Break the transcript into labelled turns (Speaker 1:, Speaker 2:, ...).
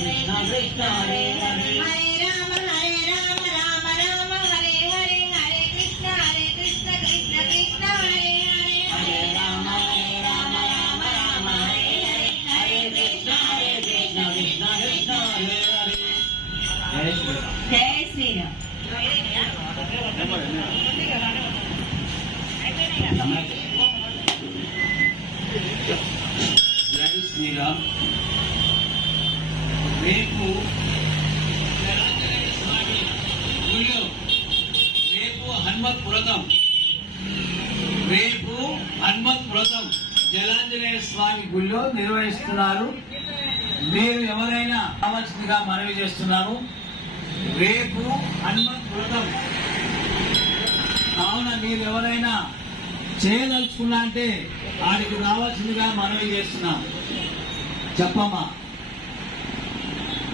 Speaker 1: కృష్ణ కృష్ణ హరే హరే హరే రామ హరే రామ రామ రామ హరే హరే హరే కృష్ణ హరే కృష్ణ కృష్ణ కృష్ణ హరే హరే హరే రామ హరే రామ రామ రామ హరే హరే హరే కృష్ణ హరే కృష్ణ కృష్ణ కృష్ణ హరే హరే జై శ్రీరామ్
Speaker 2: జై శ్రీరామ్. రేపు ఊళ్ళో రేపు హనుమత్ వ్రతం. రేపు హనుమత్ వ్రతం. జలాంజనేయ స్వామి గుళ్ళో నిర్వహిస్తున్నారు. మీరు ఎవరైనా కావాల్సిందిగా మనవి చేస్తున్నాను రేపు హనుమత్ వ్రతం. కావున మీరు ఎవరైనా చేయదలుచుకున్నా అంటే ఆడికి రావాల్సిందిగా మనవి చేస్తున్నాం చెప్పమ్మా.